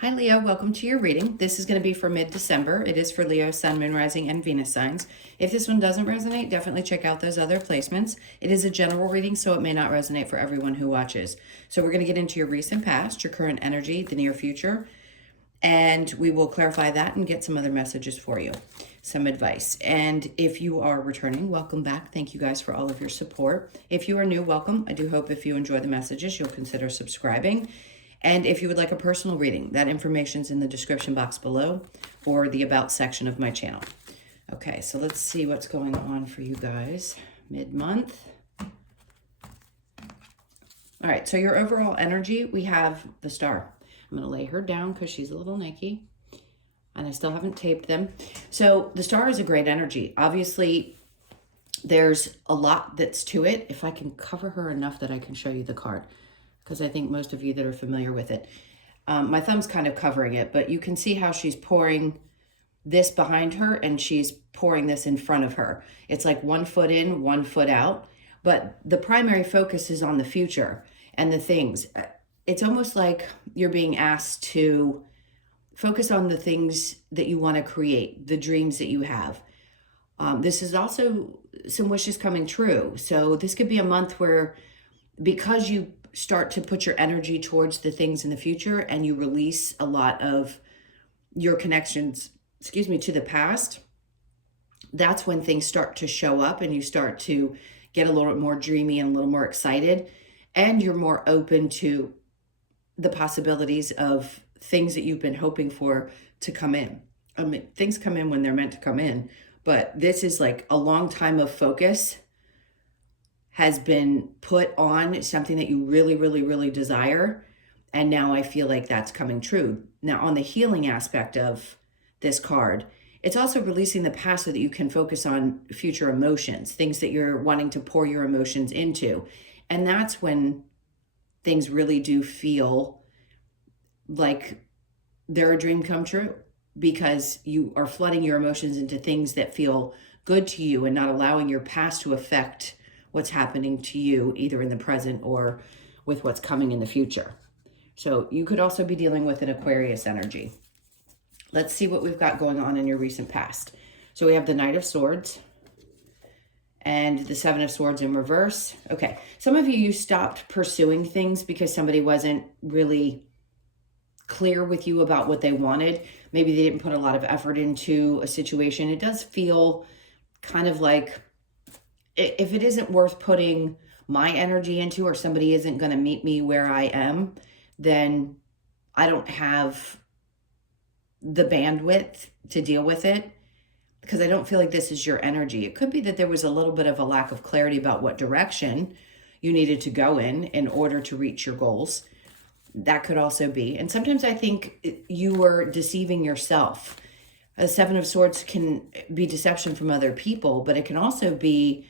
Hi Leo, welcome to your reading. This is going to be for mid-December. It is for Leo, Sun, Moon, Rising, and Venus signs. If this one doesn't resonate, definitely check out those other placements. It is a general reading, so it may not resonate for everyone who watches. So we're going to get into your recent past, your current energy, the near future, and we will clarify that and get some other messages for you, some advice. And if you are returning, welcome back. Thank you guys for all of your support. If you are new, welcome. I do hope if you enjoy the messages, you'll consider subscribing. And if you would like a personal reading, that information's in the description box below or the about section of my channel. Okay, so let's see what's going on for you guys mid-month. All right, so your overall energy, we have the Star. I'm going to lay her down because she's a little naked, and I still haven't taped them. So the Star is a great energy. Obviously, there's a lot that's to it. If I can cover her enough that I can show you the card, because I think most of you that are familiar with it. My thumb's kind of covering it, but you can see how she's pouring this behind her and she's pouring this in front of her. It's like 1 foot in, 1 foot out, but the primary focus is on the future and the things. It's almost like you're being asked to focus on the things that you want to create, the dreams that you have. This is also some wishes coming true. So this could be a month where, because you start to put your energy towards the things in the future and you release a lot of your connections, to the past, that's when things start to show up and you start to get a little bit more dreamy and a little more excited, and you're more open to the possibilities of things that you've been hoping for to come in. I mean, things come in when they're meant to come in, but this is like a long time of focus has been put on something that you really, really, really desire. And now I feel like that's coming true. Now, on the healing aspect of this card, it's also releasing the past so that you can focus on future emotions, things that you're wanting to pour your emotions into. And that's when things really do feel like they're a dream come true, because you are flooding your emotions into things that feel good to you and not allowing your past to affect what's happening to you, either in the present or with what's coming in the future. So you could also be dealing with an Aquarius energy. Let's see what we've got going on in your recent past. So we have the Knight of Swords and the Seven of Swords in reverse. Okay, some of you stopped pursuing things because somebody wasn't really clear with you about what they wanted. Maybe they didn't put a lot of effort into a situation. It does feel kind of like, if it isn't worth putting my energy into, or somebody isn't going to meet me where I am, then I don't have the bandwidth to deal with it, because I don't feel like this is your energy. It could be that there was a little bit of a lack of clarity about what direction you needed to go in order to reach your goals. That could also be. And sometimes I think you were deceiving yourself. A Seven of Swords can be deception from other people, but it can also be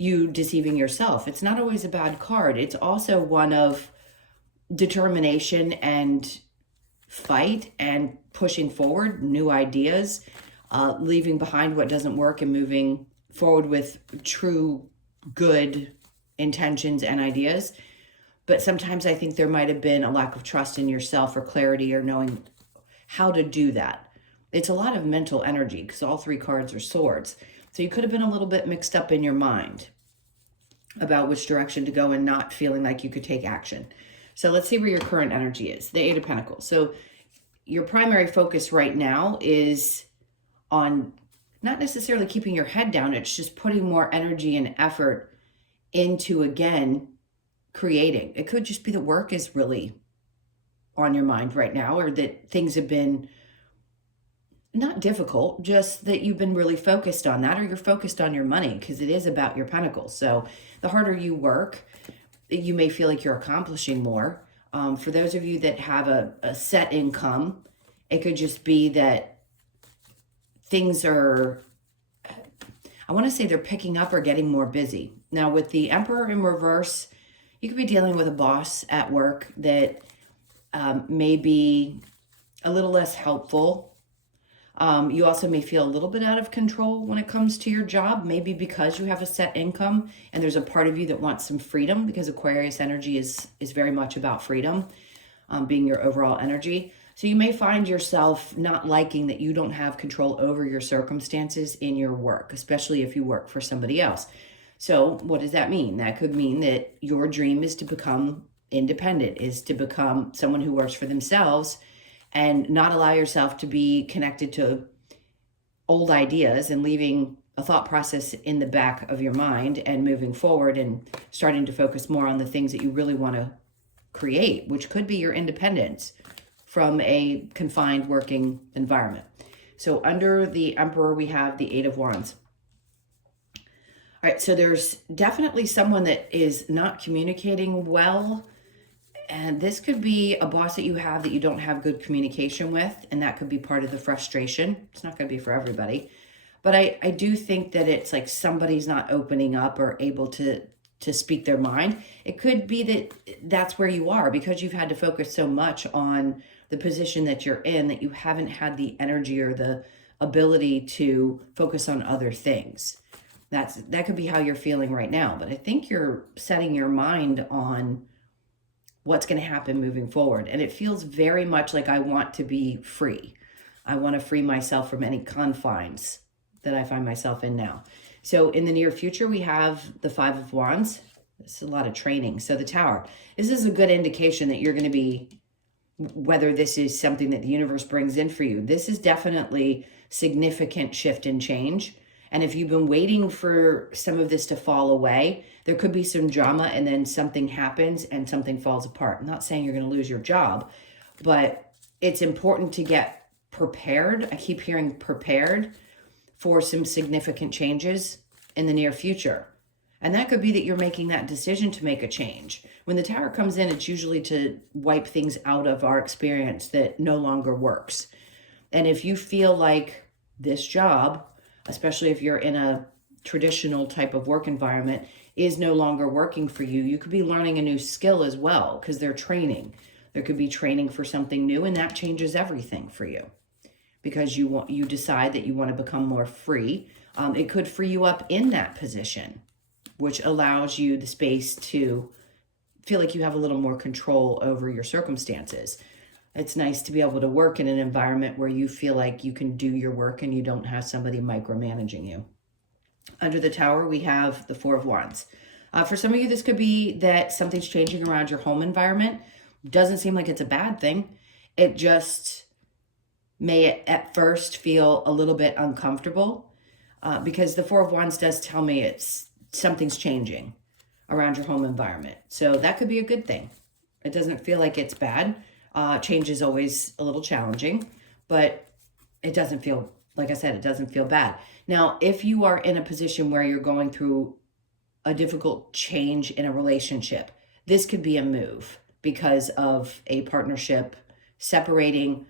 you deceiving yourself. It's not always a bad card. It's also one of determination and fight and pushing forward new ideas, leaving behind what doesn't work and moving forward with true good intentions and ideas. But sometimes I think there might have been a lack of trust in yourself or clarity or knowing how to do that. It's a lot of mental energy because all 3 cards are swords. So you could have been a little bit mixed up in your mind about which direction to go and not feeling like you could take action. So let's see where your current energy is. The Eight of Pentacles. So your primary focus right now is on not necessarily keeping your head down. It's just putting more energy and effort into, again, creating. It could just be that work is really on your mind right now, or that things have been not difficult, just that you've been really focused on that, or you're focused on your money, because it is about your pentacles. So the harder you work, you may feel like you're accomplishing more. For those of you that have a set income, it could just be that things are, I want to say they're picking up or getting more busy. Now with the Emperor in reverse, you could be dealing with a boss at work that may be a little less helpful. You also may feel a little bit out of control when it comes to your job, maybe because you have a set income and there's a part of you that wants some freedom, because Aquarius energy is very much about freedom, being your overall energy. So you may find yourself not liking that you don't have control over your circumstances in your work, especially if you work for somebody else. So what does that mean? That could mean that your dream is to become independent, is to become someone who works for themselves and not allow yourself to be connected to old ideas and leaving a thought process in the back of your mind and moving forward and starting to focus more on the things that you really want to create, which could be your independence from a confined working environment. So under the Emperor, we have the Eight of Wands. All right, so there's definitely someone that is not communicating well. And this could be a boss that you have that you don't have good communication with, and that could be part of the frustration. It's not going to be for everybody. But I do think that it's like somebody's not opening up or able to speak their mind. It could be that that's where you are because you've had to focus so much on the position that you're in that you haven't had the energy or the ability to focus on other things. That could be how you're feeling right now. But I think you're setting your mind on what's going to happen moving forward. And it feels very much like I want to be free. I want to free myself from any confines that I find myself in now. So in the near future, we have the Five of Wands. This is a lot of training. So the Tower. This is a good indication that you're going to be, whether this is something that the universe brings in for you, this is definitely significant shift and change. And if you've been waiting for some of this to fall away, there could be some drama and then something happens and something falls apart. I'm not saying you're going to lose your job, but it's important to get prepared. I keep hearing prepared for some significant changes in the near future. And that could be that you're making that decision to make a change. When the Tower comes in, it's usually to wipe things out of our experience that no longer works. And if you feel like this job, especially if you're in a traditional type of work environment, is no longer working for you, you could be learning a new skill as well because they're training. There could be training for something new, and that changes everything for you because you decide that you want to become more free. It could free you up in that position, which allows you the space to feel like you have a little more control over your circumstances. It's nice to be able to work in an environment where you feel like you can do your work and you don't have somebody micromanaging you. Under the Tower, we have the Four of Wands. For some of you, this could be that something's changing around your home environment. Doesn't seem like it's a bad thing. It just may at first feel a little bit uncomfortable because the Four of Wands does tell me something's changing around your home environment. So that could be a good thing. It doesn't feel like it's bad. Change is always a little challenging, but it doesn't feel, like I said, it doesn't feel bad. Now, if you are in a position where you're going through a difficult change in a relationship, this could be a move because of a partnership separating.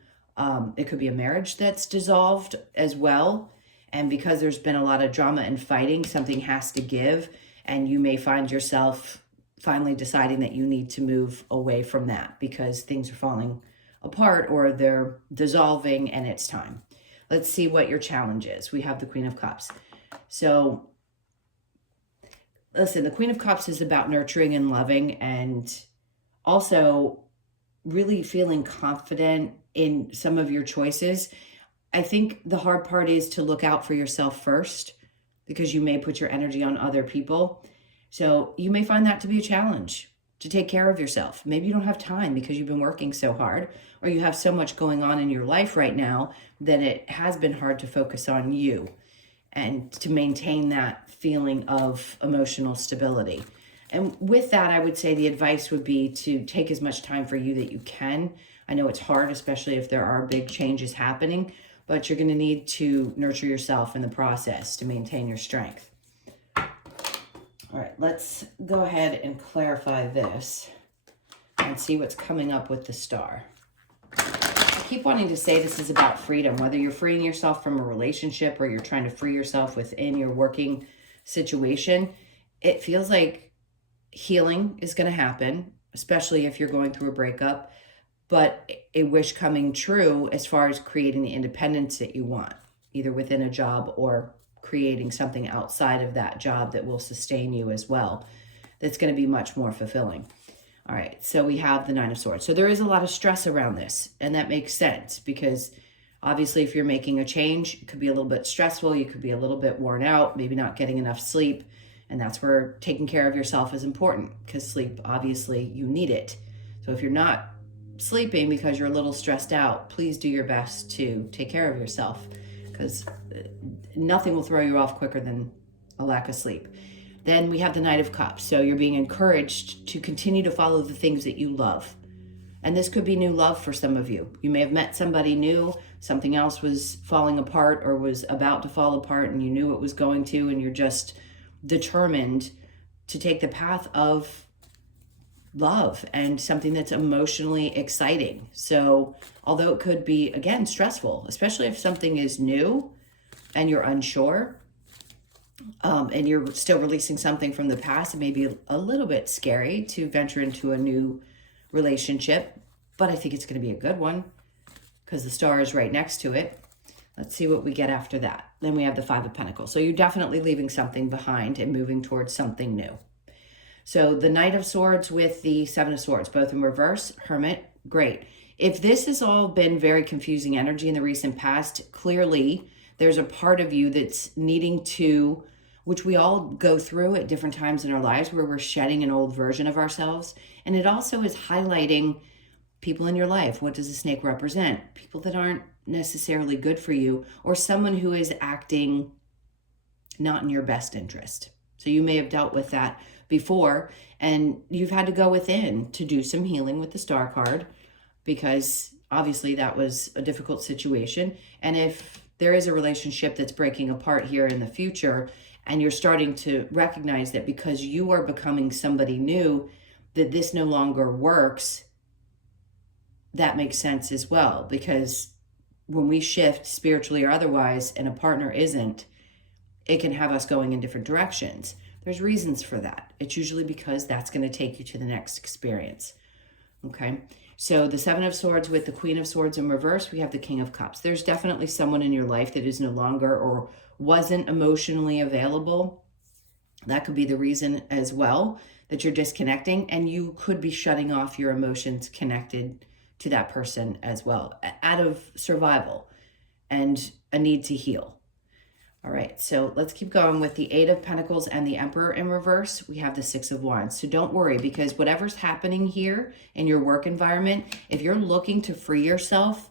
It could be a marriage that's dissolved as well. And because there's been a lot of drama and fighting, something has to give. And you may find yourself finally deciding that you need to move away from that because things are falling apart or they're dissolving and it's time. Let's see what your challenge is. We have the Queen of Cups. So listen, the Queen of Cups is about nurturing and loving and also really feeling confident in some of your choices. I think the hard part is to look out for yourself first because you may put your energy on other people. So you may find that to be a challenge to take care of yourself. Maybe you don't have time because you've been working so hard or you have so much going on in your life right now that it has been hard to focus on you and to maintain that feeling of emotional stability. And with that, I would say the advice would be to take as much time for you that you can. I know it's hard, especially if there are big changes happening, but you're going to need to nurture yourself in the process to maintain your strength. All right, let's go ahead and clarify this and see what's coming up with the Star. I keep wanting to say this is about freedom, whether you're freeing yourself from a relationship or you're trying to free yourself within your working situation. It feels like healing is going to happen, especially if you're going through a breakup, but a wish coming true as far as creating the independence that you want, either within a job or creating something outside of that job that will sustain you as well. That's going to be much more fulfilling. All right, so we have the Nine of Swords. So there is a lot of stress around this, and that makes sense because obviously if you're making a change, it could be a little bit stressful. You could be a little bit worn out, maybe not getting enough sleep. And that's where taking care of yourself is important because sleep, obviously, you need it. So if you're not sleeping because you're a little stressed out, please do your best to take care of yourself because nothing will throw you off quicker than a lack of sleep. Then we have the Knight of Cups. So you're being encouraged to continue to follow the things that you love. And this could be new love for some of you. You may have met somebody new, something else was falling apart or was about to fall apart and you knew it was going to, and you're just determined to take the path of love and something that's emotionally exciting. So although it could be, again, stressful, especially if something is new and you're unsure, and you're still releasing something from the past, it may be a little bit scary to venture into a new relationship, but I think it's going to be a good one because the star is right next to it. Let's see what we get after that. Then we have the Five of Pentacles. So you're definitely leaving something behind and moving towards something new. So the Knight of Swords with the Seven of Swords, both in reverse, Hermit, great. If this has all been very confusing energy in the recent past, clearly there's a part of you that's needing to, which we all go through at different times in our lives, where we're shedding an old version of ourselves. And it also is highlighting people in your life. What does a snake represent? People that aren't necessarily good for you, or someone who is acting not in your best interest. So you may have dealt with that before, and you've had to go within to do some healing with the Star card, because obviously that was a difficult situation. And if there is a relationship that's breaking apart here in the future, and you're starting to recognize that because you are becoming somebody new, that this no longer works, that makes sense as well. Because when we shift spiritually or otherwise, and a partner isn't, it can have us going in different directions. There's reasons for that. It's usually because that's going to take you to the next experience. Okay. So the Seven of Swords with the Queen of Swords in reverse, we have the King of Cups. There's definitely someone in your life that is no longer or wasn't emotionally available. That could be the reason as well that you're disconnecting, and you could be shutting off your emotions connected to that person as well, out of survival and a need to heal. All right, so let's keep going with the Eight of Pentacles and the Emperor in reverse. We have the Six of Wands. So don't worry, because whatever's happening here in your work environment, if you're looking to free yourself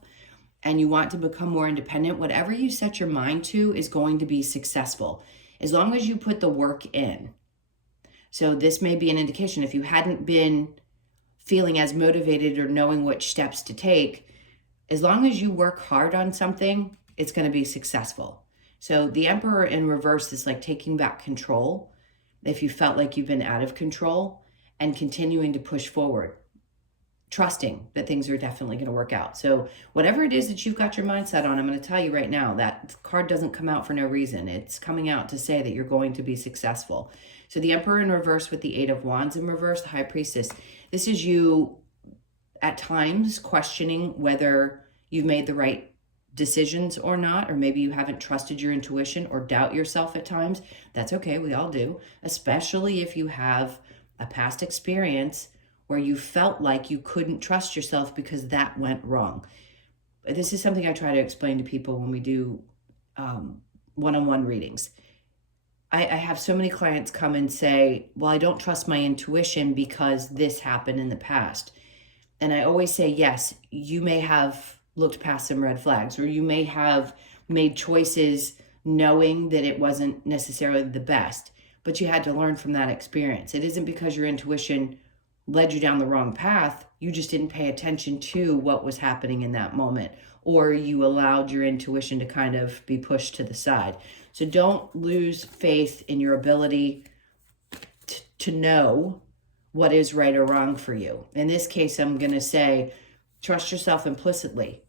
and you want to become more independent, whatever you set your mind to is going to be successful, as long as you put the work in. So this may be an indication if you hadn't been feeling as motivated or knowing which steps to take, as long as you work hard on something, it's going to be successful. So the Emperor in reverse is like taking back control. If you felt like you've been out of control, and continuing to push forward, trusting that things are definitely going to work out. So whatever it is that you've got your mindset on, I'm going to tell you right now, that card doesn't come out for no reason. It's coming out to say that you're going to be successful. So the Emperor in reverse with the Eight of Wands in reverse, the High Priestess. This is you at times questioning whether you've made the right decisions or not, or maybe you haven't trusted your intuition or doubt yourself at times. That's okay. We all do, especially if you have a past experience where you felt like you couldn't trust yourself because that went wrong. This is something I try to explain to people when we do one-on-one readings. I have so many clients come and say, well, I don't trust my intuition because this happened in the past. And I always say, yes, you may have looked past some red flags, or you may have made choices knowing that it wasn't necessarily the best, but you had to learn from that experience. It isn't because your intuition led you down the wrong path. You just didn't pay attention to what was happening in that moment, or you allowed your intuition to kind of be pushed to the side. So don't lose faith in your ability to know what is right or wrong for you. In this case, I'm going to say, trust yourself implicitly,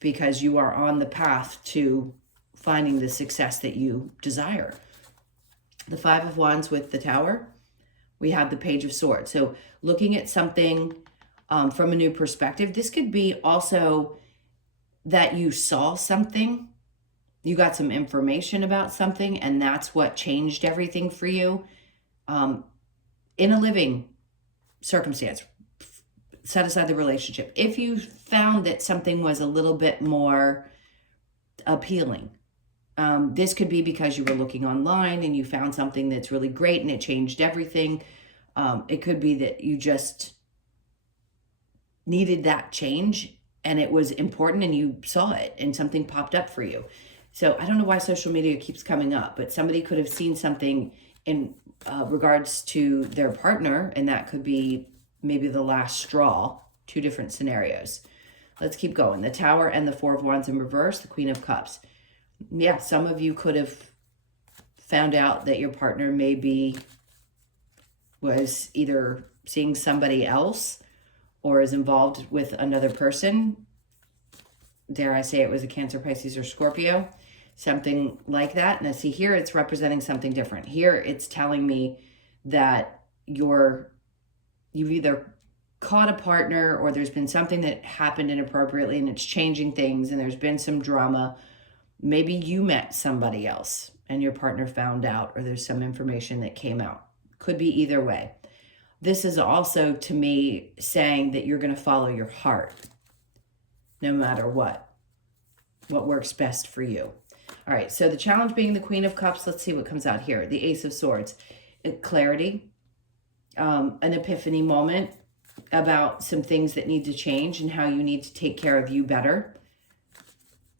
because you are on the path to finding the success that you desire. The Five of Wands with the Tower, we have the Page of Swords. So looking at something from a new perspective, this could be also that you saw something, you got some information about something, and that's what changed everything for you in a living circumstance. set aside the relationship. If you found that something was a little bit more appealing, this could be because you were looking online and you found something that's really great and it changed everything. It could be that you just needed that change and it was important and you saw it and something popped up for you. So I don't know why social media keeps coming up, but somebody could have seen something in regards to their partner, and that could be maybe the last straw. Two different scenarios. Let's keep going. The Tower and the Four of Wands in reverse, the Queen of Cups. Yeah, some of you could have found out that your partner maybe was either seeing somebody else or is involved with another person. Dare I say it was a Cancer, Pisces, or Scorpio. Something like that. Now see here, it's representing something different. Here, it's telling me that you've either caught a partner or there's been something that happened inappropriately and it's changing things and there's been some drama. Maybe you met somebody else and your partner found out, or there's some information that came out. Could be either way. This is also, to me, saying that you're going to follow your heart no matter what works best for you. All right, so the challenge being the Queen of Cups. Let's see what comes out here. The Ace of Swords. Clarity, an epiphany moment about some things that need to change and how you need to take care of you better.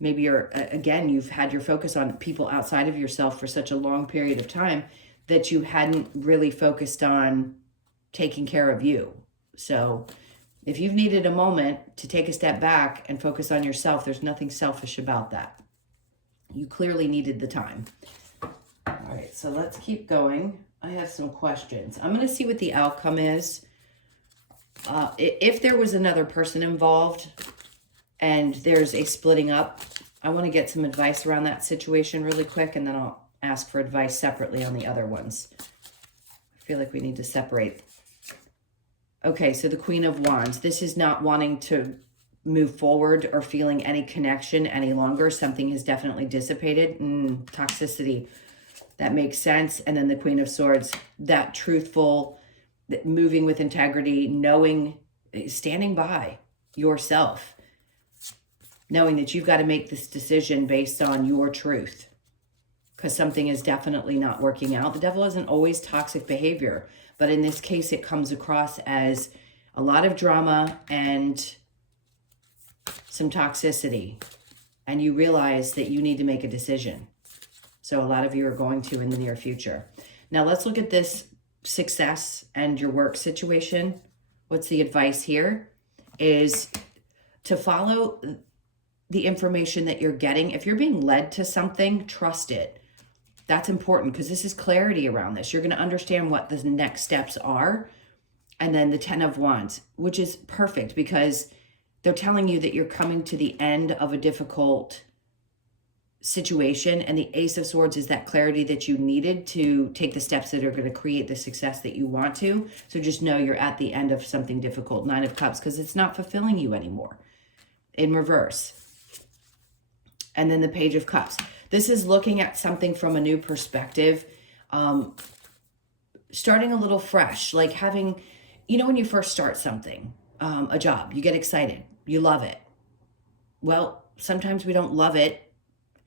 Maybe you've had your focus on people outside of yourself for such a long period of time that you hadn't really focused on taking care of you. So if you've needed a moment to take a step back and focus on yourself, there's nothing selfish about that. You clearly needed the time. All right, so let's keep going. I have some questions. I'm going to see what the outcome is. If there was another person involved and there's a splitting up, I want to get some advice around that situation really quick, and then I'll ask for advice separately on the other ones. I feel like we need to separate. Okay, so the Queen of Wands. This is not wanting to move forward or feeling any connection any longer. Something has definitely dissipated. Toxicity. That makes sense. And then the Queen of Swords. That truthful, moving with integrity, knowing, standing by yourself, knowing that you've got to make this decision based on your truth because something is definitely not working out. The devil isn't always toxic behavior, but in this case, it comes across as a lot of drama and some toxicity, and you realize that you need to make a decision. So a lot of you are going to in the near future. Now let's look at this success and your work situation. What's the advice here is to follow the information that you're getting. If you're being led to something, trust it. That's important because this is clarity around this. You're going to understand what the next steps are. And then the 10 of Wands, which is perfect because they're telling you that you're coming to the end of a difficult situation. And the Ace of Swords is that clarity that you needed to take the steps that are going to create the success that you want to. So just know you're at the end of something difficult. 9 of Cups, because it's not fulfilling you anymore. In reverse. And then the Page of Cups. This is looking at something from a new perspective. Starting a little fresh. Like having, when you first start something, a job, you get excited. You love it. Well, sometimes we don't love it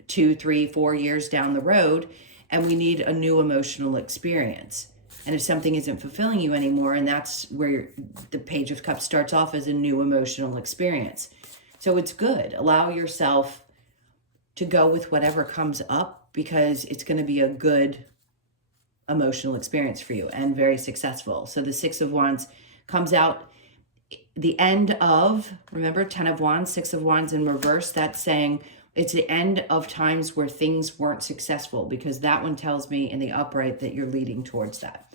2, 3, 4 years down the road, and we need a new emotional experience. And if something isn't fulfilling you anymore, and that's where the Page of Cups starts off as a new emotional experience. So it's good. Allow yourself to go with whatever comes up because it's going to be a good emotional experience for you and very successful. So the 6 of Wands comes out the end of, remember, 10 of Wands, 6 of Wands in reverse. That's saying it's the end of times where things weren't successful because that one tells me in the upright that you're leading towards that.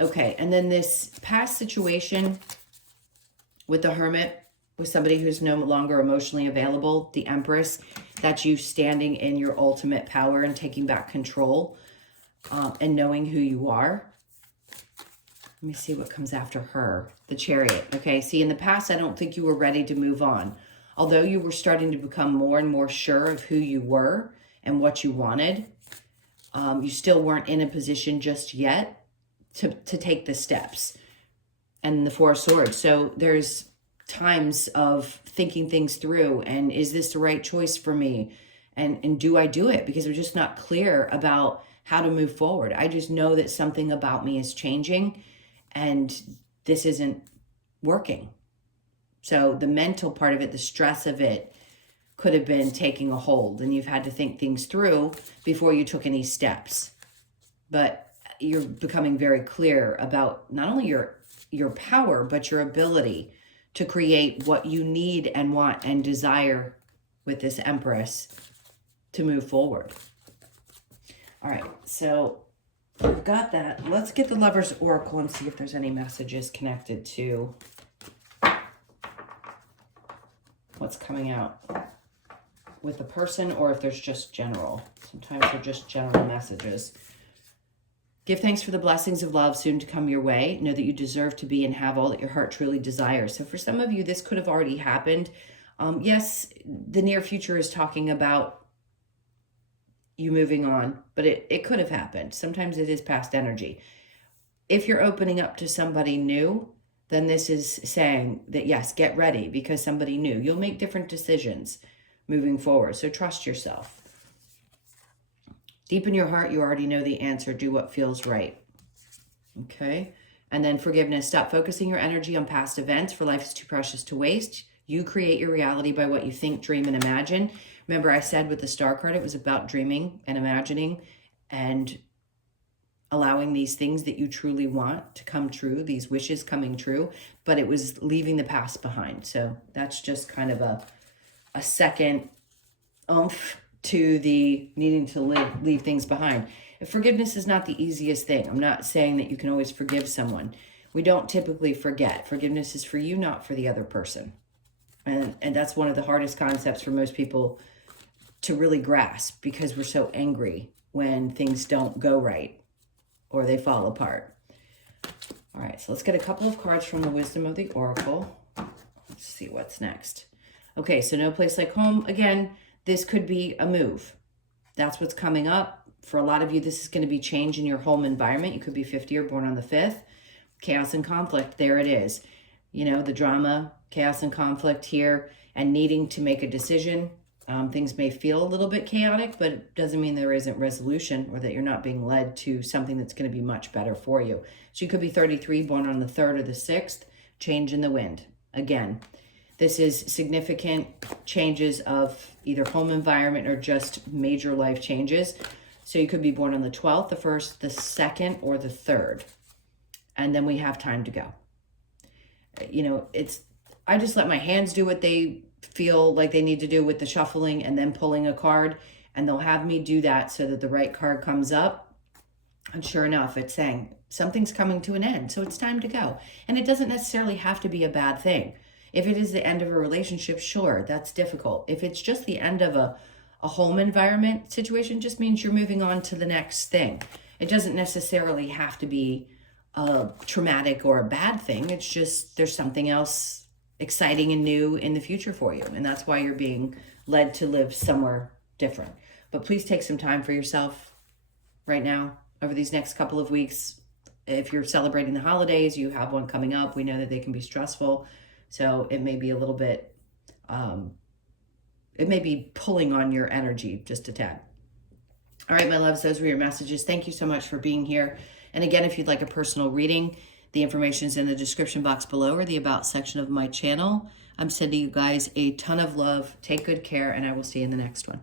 Okay, and then this past situation with the Hermit, with somebody who's no longer emotionally available, the Empress, that's you standing in your ultimate power and taking back control and knowing who you are. Let me see what comes after her. The Chariot. Okay, see, in the past, I don't think you were ready to move on. Although you were starting to become more and more sure of who you were and what you wanted, you still weren't in a position just yet to take the steps. and the Four of Swords. So there's times of thinking things through, and is this the right choice for me? And do I do it? Because I'm just not clear about how to move forward. I just know that something about me is changing and this isn't working. So the mental part of it, the stress of it, could have been taking a hold, and you've had to think things through before you took any steps. But you're becoming very clear about not only your power, but your ability to create what you need and want and desire with this Empress to move forward. All right, so we've got that. Let's get the Lover's Oracle and see if there's any messages connected to what's coming out with the person, or if there's just general. Sometimes they're just general messages. Give thanks for the blessings of love soon to come your way. Know that you deserve to be and have all that your heart truly desires. So for some of you, this could have already happened. Yes, the near future is talking about you moving on, but it could have happened. Sometimes it is past energy. If you're opening up to somebody new, then this is saying that, yes, get ready, because somebody new. You'll make different decisions moving forward. So trust yourself. Deep in your heart, you already know the answer. Do what feels right. Okay. And then forgiveness. Stop focusing your energy on past events, for life is too precious to waste. You create your reality by what you think, dream, and imagine. Remember, I said with the Star card, it was about dreaming and imagining and allowing these things that you truly want to come true, these wishes coming true, but it was leaving the past behind. So that's just kind of a second oomph to the needing to leave things behind. Forgiveness is not the easiest thing. I'm not saying that you can always forgive someone. We don't typically forget. Forgiveness is for you, not for the other person. And that's one of the hardest concepts for most people to really grasp, because we're so angry when things don't go right or they fall apart. All right, so let's get a couple of cards from the Wisdom of the Oracle. Let's see what's next. Okay, so no place like home. Again, this could be a move. That's what's coming up. For a lot of you, this is going to be change in your home environment. You could be 50 or born on the 5th. Chaos and conflict, there it is. You know, the drama, chaos and conflict here, and needing to make a decision. Things may feel a little bit chaotic, but it doesn't mean there isn't resolution or that you're not being led to something that's going to be much better for you. So you could be 33, born on the 3rd or the 6th. Change in the wind. Again, this is significant changes of either home environment or just major life changes. So you could be born on the 12th, the 1st, the 2nd, or the 3rd. And then we have time to go. You know, I just let my hands do what they feel like they need to do with the shuffling and then pulling a card, and they'll have me do that so that the right card comes up. And sure enough, it's saying something's coming to an end, so it's time to go. And it doesn't necessarily have to be a bad thing. If it is the end of a relationship, sure, that's difficult. If it's just the end of a home environment situation, just means you're moving on to the next thing. It doesn't necessarily have to be a traumatic or a bad thing. It's just there's something else exciting and new in the future for you. And that's why you're being led to live somewhere different. But please take some time for yourself right now over these next couple of weeks. If you're celebrating the holidays, you have one coming up. We know that they can be stressful. So it may be a little bit, it may be pulling on your energy just a tad. All right, my loves, those were your messages. Thank you so much for being here. And again, if you'd like a personal reading, the information is in the description box below or the About section of my channel. I'm sending you guys a ton of love. Take good care, and I will see you in the next one.